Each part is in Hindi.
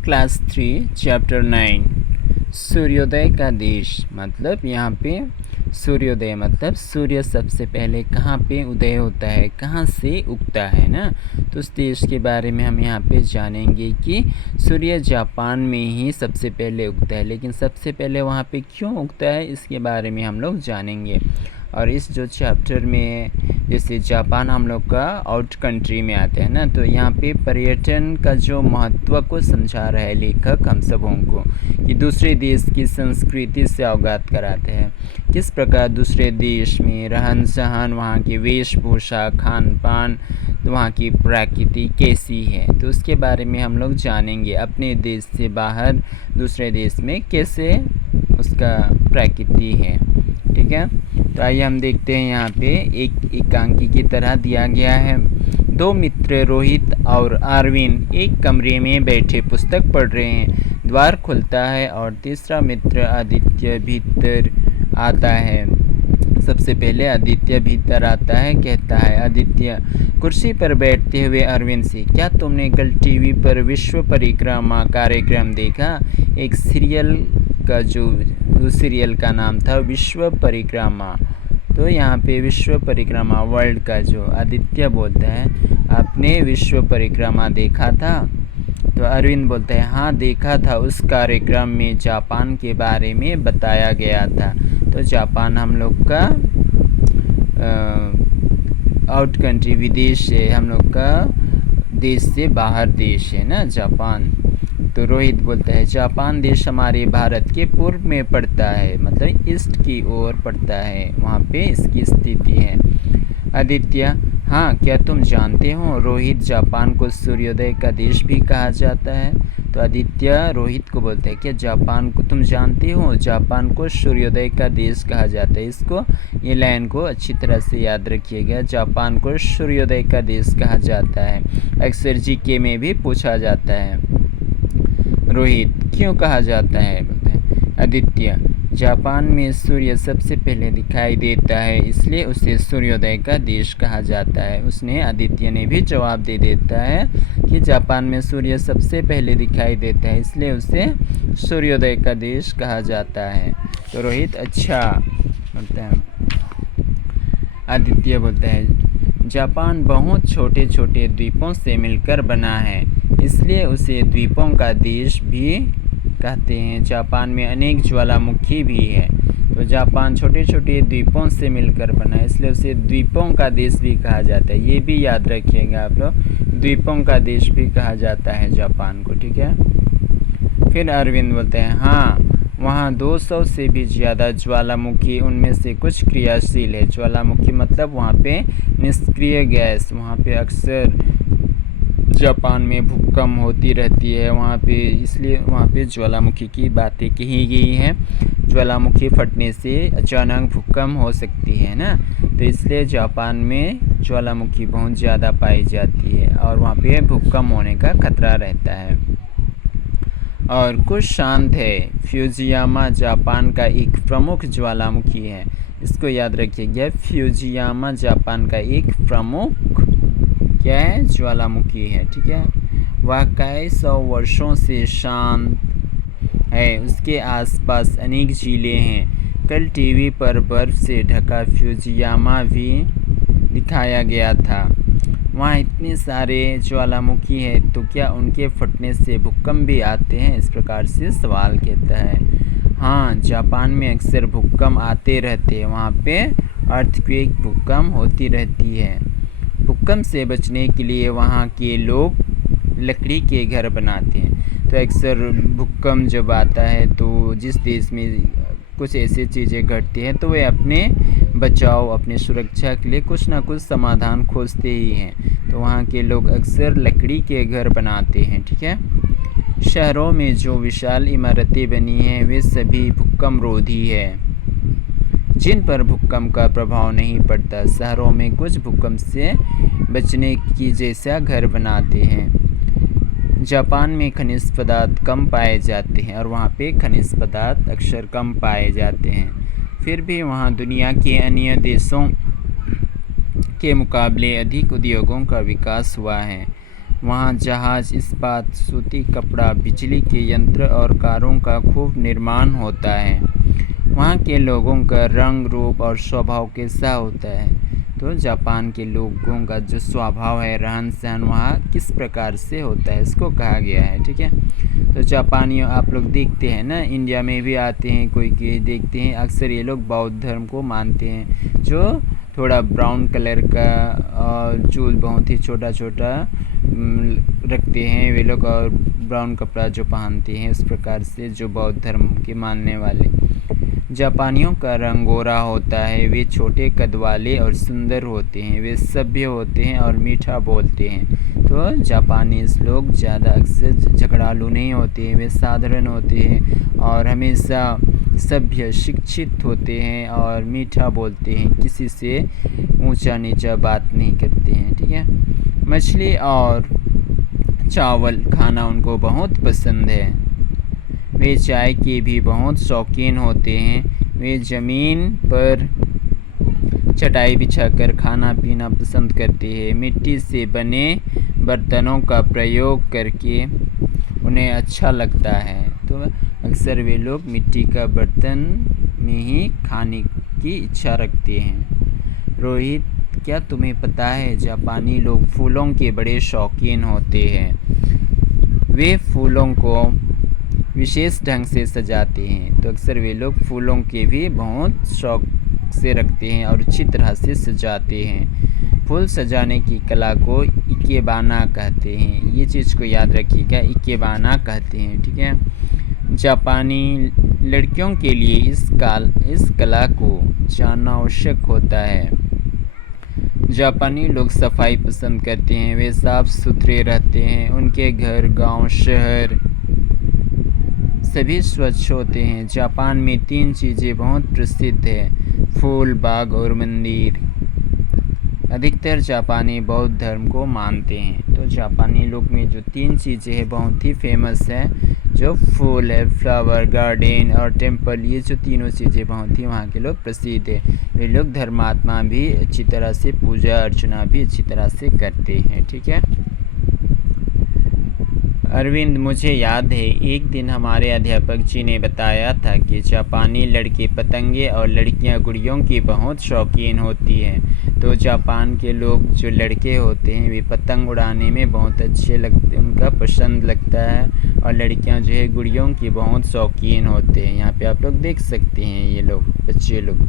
क्लास 3 चैप्टर 9 सूर्योदय का देश। मतलब यहाँ पे सूर्योदय मतलब सूर्य सबसे पहले कहाँ पे उदय होता है, कहाँ से उगता है ना। तो उस देश के बारे में हम यहाँ पे जानेंगे कि सूर्य जापान में ही सबसे पहले उगता है, लेकिन सबसे पहले वहाँ पे क्यों उगता है इसके बारे में हम लोग जानेंगे। और इस जो चैप्टर में जैसे जापान हम लोग का आउट कंट्री में आते हैं ना, तो यहाँ पे पर्यटन का जो महत्व को समझा रहा है लेखक हम सबों को, कि दूसरे देश की संस्कृति से अवगत कराते हैं, किस प्रकार दूसरे देश में रहन सहन, वहाँ की वेशभूषा, खान पान, तो वहाँ की प्रकृति कैसी है, तो उसके बारे में हम लोग जानेंगे। अपने देश से बाहर दूसरे देश में कैसे उसका प्रकृति है, ठीक है। तो आइए हम देखते हैं। यहाँ पे एक एकांकी की तरह दिया गया है। दो मित्र रोहित और अरविंद एक कमरे में बैठे पुस्तक पढ़ रहे हैं। द्वार खुलता है और तीसरा मित्र आदित्य भीतर आता है। सबसे पहले आदित्य भीतर आता है, कहता है आदित्य कुर्सी पर बैठते हुए अरविंद से, क्या तुमने कल टीवी पर विश्व परिक्रमा कार्यक्रम देखा? एक सीरियल का जो उस सीरियल का नाम था विश्व परिक्रमा। तो यहाँ पे विश्व परिक्रमा वर्ल्ड का जो आदित्य बोलता है, आपने विश्व परिक्रमा देखा था? तो अरविंद बोलता है हाँ देखा था, उस कार्यक्रम में जापान के बारे में बताया गया था। तो जापान हम लोग का आउट कंट्री विदेश है, हम लोग का देश से बाहर देश है ना जापान। तो रोहित बोलता है जापान देश हमारे भारत के पूर्व में पड़ता है, मतलब ईस्ट की ओर पड़ता है, वहाँ पे इसकी स्थिति है। आदित्य हाँ, क्या तुम जानते हो रोहित जापान को सूर्योदय का देश भी कहा जाता है? तो आदित्य रोहित को बोलता है क्या जापान को तुम जानते हो जापान को सूर्योदय का देश कहा जाता है। इसको ये लाइन को अच्छी तरह से याद रखिएगा, जापान को सूर्योदय का देश कहा जाता है। अक्सर जीके में भी पूछा जाता है। रोहित क्यों कहा जाता है? बोलते हैं आदित्य जापान में सूर्य सबसे पहले दिखाई देता है, इसलिए उसे सूर्योदय का देश कहा जाता है। उसने आदित्य ने भी जवाब दे देता है कि जापान में सूर्य सबसे पहले दिखाई देता है, इसलिए उसे सूर्योदय का देश कहा जाता है। तो रोहित अच्छा बोलता है। आदित्य बोलता है जापान बहुत छोटे छोटे द्वीपों से मिलकर बना है, इसलिए उसे द्वीपों का देश भी कहते हैं। जापान में अनेक ज्वालामुखी भी है। तो जापान छोटे छोटे द्वीपों से मिलकर बना है, इसलिए उसे द्वीपों का देश भी कहा जाता है। ये भी याद रखिएगा आप लोग, द्वीपों का देश भी कहा जाता है जापान को, ठीक है। फिर अरविंद बोलते हैं हाँ, वहाँ 200 से भी ज़्यादा ज्वालामुखी, उनमें से कुछ क्रियाशील है। ज्वालामुखी मतलब वहाँ पे निष्क्रिय गैस, वहाँ पे अक्सर जापान में भूकंप होती रहती है वहाँ पे, इसलिए वहाँ पे ज्वालामुखी की बातें कही गई हैं। ज्वालामुखी फटने से अचानक भूकंप हो सकती है ना, तो इसलिए जापान में ज्वालामुखी बहुत ज़्यादा पाई जाती है और वहाँ पे भूकंप होने का खतरा रहता है। और कुछ शांत है। फ्यूजियामा जापान का एक प्रमुख ज्वालामुखी है, इसको याद रखिएगा। फ्यूजियामा जापान का एक प्रमुख क्या है? ज्वालामुखी है, ठीक है। वह कई सौ वर्षों से शांत है, उसके आसपास अनेक झीलें हैं। कल टीवी पर बर्फ से ढका फ्यूजियामा भी दिखाया गया था। वहाँ इतने सारे ज्वालामुखी हैं, तो क्या उनके फटने से भूकंप भी आते हैं? इस प्रकार से सवाल कहता है। हाँ, जापान में अक्सर भूकंप आते रहते हैं, वहाँ पे अर्थक्वेक भूकंप होती रहती है। भूकंप से बचने के लिए वहाँ के लोग लकड़ी के घर बनाते हैं। तो अक्सर भूकंप जब आता है तो जिस देश में कुछ ऐसी चीज़ें घटती हैं, तो वे अपने बचाव, अपने सुरक्षा के लिए कुछ ना कुछ समाधान खोजते ही हैं। तो वहाँ के लोग अक्सर लकड़ी के घर बनाते हैं, ठीक है। शहरों में जो विशाल इमारतें बनी हैं वे सभी भूकंप रोधी है, जिन पर भूकंप का प्रभाव नहीं पड़ता। शहरों में कुछ भूकंप से बचने की जैसा घर बनाते हैं। जापान में खनिज पदार्थ कम पाए जाते हैं और वहाँ पे खनिज पदार्थ अक्सर कम पाए जाते हैं। फिर भी वहाँ दुनिया के अन्य देशों के मुकाबले अधिक उद्योगों का विकास हुआ है। वहाँ जहाज, इस्पात, सूती कपड़ा, बिजली के यंत्र और कारों का खूब निर्माण होता है। वहाँ के लोगों का रंग, रूप और स्वभाव कैसा होता है? तो जापान के लोगों का जो स्वभाव है, रहन सहन वहाँ किस प्रकार से होता है, इसको कहा गया है। ठीक है, तो जापानियों आप लोग देखते हैं ना, इंडिया में भी आते हैं, कोई देखते हैं, अक्सर ये लोग बौद्ध धर्म को मानते हैं, जो थोड़ा ब्राउन कलर का और चूल बहुत ही छोटा छोटा रखते हैं वे लोग, और ब्राउन कपड़ा जो पहनते हैं, उस प्रकार से जो बौद्ध धर्म के मानने वाले। जापानियों का रंग गोरा होता है, वे छोटे कद वाले और सुंदर होते हैं, वे सभ्य होते हैं और मीठा बोलते हैं। तो जापानीज लोग ज़्यादा अक्सर झगड़ालू नहीं होते हैं, वे साधारण होते हैं और हमेशा सभ्य, शिक्षित होते हैं और मीठा बोलते हैं, किसी से ऊंचा नीचा बात नहीं करते हैं। ठीक है, मछली और चावल खाना उनको बहुत पसंद है। वे चाय के भी बहुत शौकीन होते हैं। वे ज़मीन पर चटाई बिछाकर खाना पीना पसंद करते हैं। मिट्टी से बने बर्तनों का प्रयोग करके उन्हें अच्छा लगता है। तो अक्सर वे लोग मिट्टी का बर्तन में ही खाने की इच्छा रखते हैं। रोहित, क्या तुम्हें पता है जापानी लोग फूलों के बड़े शौकीन होते हैं। वे फूलों को विशेष ढंग से सजाते हैं। तो अक्सर वे लोग फूलों के भी बहुत शौक से रखते हैं और अच्छी तरह से सजाते हैं। फूल सजाने की कला को इकेबाना कहते हैं। ये चीज़ को याद रखिएगा, इकेबाना कहते हैं। ठीक है, जापानी लड़कियों के लिए इस कला को जानना आवश्यक होता है। जापानी लोग सफाई पसंद करते हैं, वे साफ सुथरे रहते हैं। उनके घर, गांव, शहर सभी स्वच्छ होते हैं। जापान में 3 चीज़ें बहुत प्रसिद्ध हैं: फूल, बाग और मंदिर। अधिकतर जापानी बौद्ध धर्म को मानते हैं। तो जापानी लोग में जो 3 चीज़ें हैं बहुत ही फेमस है, जो फूल है, फ्लावर गार्डन और टेम्पल, ये जो तीनों चीज़ें बहुत ही वहाँ के लोग प्रसिद्ध है। वे लोग धर्मात्मा भी अच्छी तरह से पूजा अर्चना भी अच्छी तरह से करते हैं। ठीक है अरविंद, मुझे याद है एक दिन हमारे अध्यापक जी ने बताया था कि जापानी लड़के पतंगे और लड़कियां गुड़ियों की बहुत शौकीन होती हैं। तो जापान के लोग जो लड़के होते हैं वे पतंग उड़ाने में बहुत अच्छे लगते, उनका पसंद लगता है, और लड़कियां जो है गुड़ियों की बहुत शौकीन होते हैं। यहाँ पे आप लोग देख सकते हैं, ये लोग बच्चे लोग।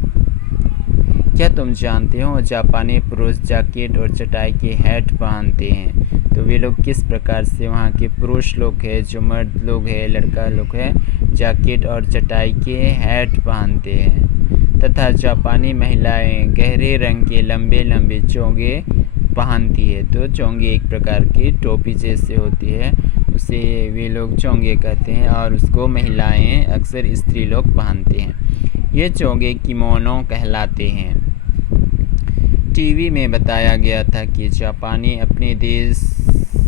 क्या तुम जानते हो जापानी पुरुष जैकेट और चटाई के हैट पहनते हैं? तो वे लोग किस प्रकार से, वहाँ के पुरुष लोग हैं, जो मर्द लोग हैं, लड़का लोग हैं, जैकेट और चटाई के हैट पहनते हैं। तथा जापानी महिलाएं गहरे रंग के लंबे लंबे चोंगे पहनती है। तो चोंगे एक प्रकार की टोपी जैसे होती है, उसे वे लोग चोंगे कहते हैं, और उसको महिलाएं अक्सर स्त्री लोग पहनते हैं। ये चोंगे किमोनो कहलाते हैं। टीवी में बताया गया था कि जापानी अपने देश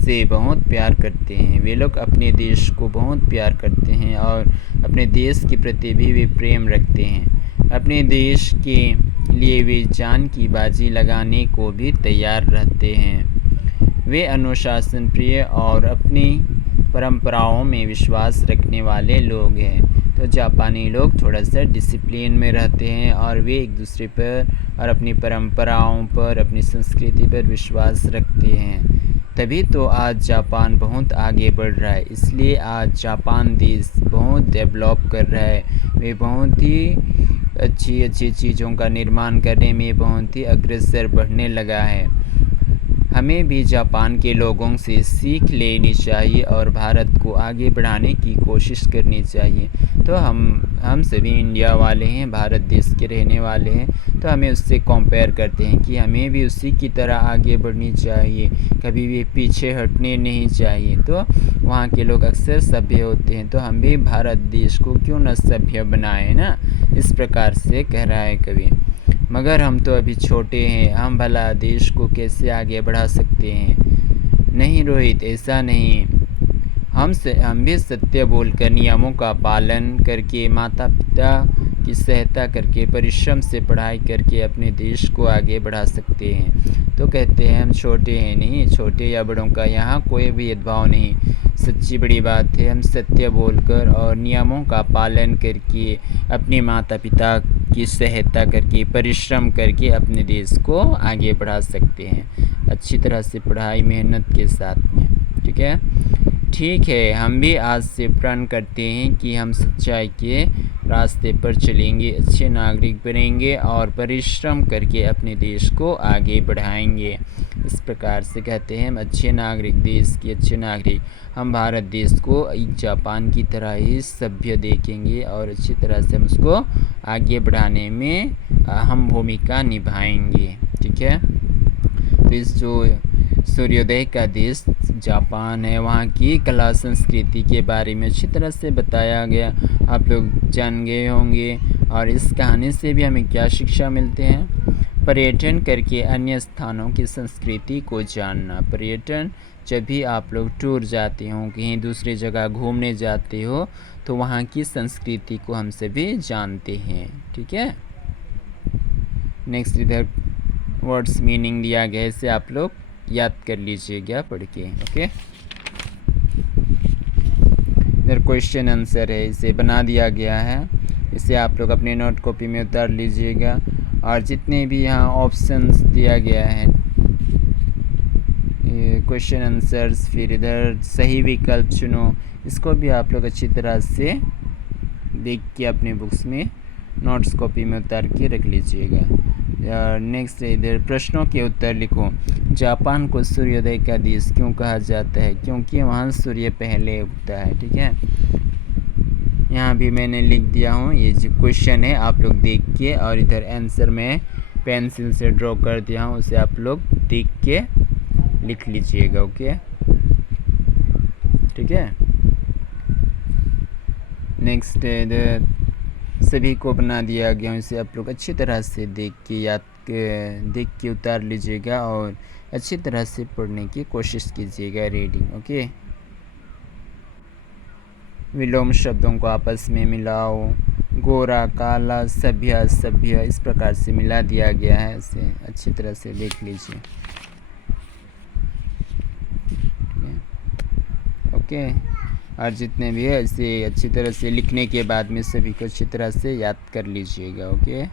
से बहुत प्यार करते हैं। वे लोग अपने देश को बहुत प्यार करते हैं और अपने देश के प्रति भी वे प्रेम रखते हैं। अपने देश के लिए वे जान की बाजी लगाने को भी तैयार रहते हैं। वे अनुशासन प्रिय और अपनी परंपराओं में विश्वास रखने वाले लोग हैं। तो जापानी लोग थोड़ा सा डिसिप्लिन में रहते हैं और वे एक दूसरे पर और अपनी परंपराओं पर, अपनी संस्कृति पर विश्वास रखते हैं। तभी तो आज जापान बहुत आगे बढ़ रहा है। इसलिए आज जापान देश बहुत डेवलप कर रहा है। वे बहुत ही अच्छी अच्छी चीज़ों का निर्माण करने में बहुत ही अग्रसर बढ़ने लगा है। हमें भी जापान के लोगों से सीख लेनी चाहिए और भारत को आगे बढ़ाने की कोशिश करनी चाहिए। तो हम सभी इंडिया वाले हैं, भारत देश के रहने वाले हैं, तो हमें उससे कंपेयर करते हैं कि हमें भी उसी की तरह आगे बढ़नी चाहिए, कभी भी पीछे हटने नहीं चाहिए। तो वहाँ के लोग अक्सर सभ्य होते हैं, तो हम भी भारत देश को क्यों न सभ्य बनाए ना, इस प्रकार से कह रहा है कवि। मगर हम तो अभी छोटे हैं, हम भला देश को कैसे आगे बढ़ा सकते हैं? नहीं रोहित, ऐसा नहीं। हम भी सत्य बोलकर, नियमों का पालन करके, माता पिता की सहायता करके, परिश्रम से पढ़ाई करके अपने देश को आगे बढ़ा सकते हैं। तो कहते हैं हम छोटे हैं नहीं, छोटे या बड़ों का यहाँ कोई भी भेदभाव नहीं। सच्ची बड़ी बात है, हम सत्य बोलकर और नियमों का पालन करके, अपने माता पिता की सहायता करके, परिश्रम करके अपने देश को आगे बढ़ा सकते हैं, अच्छी तरह से पढ़ाई मेहनत के साथ में। ठीक है, ठीक है, हम भी आज से प्रण करते हैं कि हम सच्चाई के रास्ते पर चलेंगे, अच्छे नागरिक बनेंगे और परिश्रम करके अपने देश को आगे बढ़ाएंगे। इस प्रकार से कहते हैं हम अच्छे नागरिक, देश के अच्छे नागरिक। हम भारत देश को एक जापान की तरह ही सभ्य देखेंगे और अच्छी तरह से हम उसको आगे बढ़ाने में अहम भूमिका निभाएंगे। ठीक है, तो इस जो सूर्योदय का देश जापान है, वहाँ की कला संस्कृति के बारे में अच्छी तरह से बताया गया, आप लोग जान गए होंगे। और इस कहानी से भी हमें क्या शिक्षा मिलते हैं? पर्यटन करके अन्य स्थानों की संस्कृति को जानना। पर्यटन जब भी आप लोग टूर जाते हो, कहीं दूसरी जगह घूमने जाते हो, तो वहाँ की संस्कृति को हम सभी जानते हैं। ठीक है, नेक्स्ट इधर वर्ड्स मीनिंग दिया गया है, इसे आप लोग याद कर लीजिएगा पढ़ के। ओके, इधर क्वेश्चन आंसर है, इसे बना दिया गया है, इसे आप लोग अपने नोट कॉपी में उतार लीजिएगा। और जितने भी यहाँ ऑप्शंस दिया गया है, क्वेश्चन आंसर्स, फिर इधर सही विकल्प चुनो, इसको भी आप लोग अच्छी तरह से देख के अपने बुक्स में नोट्स कॉपी में उतार के रख लीजिएगा। नेक्स्ट इधर प्रश्नों के उत्तर लिखो। जापान को सूर्योदय का देश क्यों कहा जाता है? क्योंकि वहाँ सूर्य पहले उगता है। ठीक है, यहाँ भी मैंने लिख दिया हूँ, ये जो क्वेश्चन है आप लोग देख के, और इधर आंसर मैं पेंसिल से ड्रॉ कर दिया हूँ, उसे आप लोग देख के लिख लीजिएगा। ओके, ठीक है, नेक्स्ट इधर सभी को बना दिया गया, इसे आप लोग अच्छी तरह से देख के उतार लीजिएगा और अच्छी तरह से पढ़ने की कोशिश कीजिएगा, रीडिंग। ओके, विलोम शब्दों को आपस में मिलाओ, गोरा, काला, सभ्य, सभ्य, इस प्रकार से मिला दिया गया है, इसे अच्छी तरह से देख लीजिए। ओके, और जितने भी है इसे अच्छी तरह से लिखने के बाद में सभी को अच्छी तरह से याद कर लीजिएगा। ओके।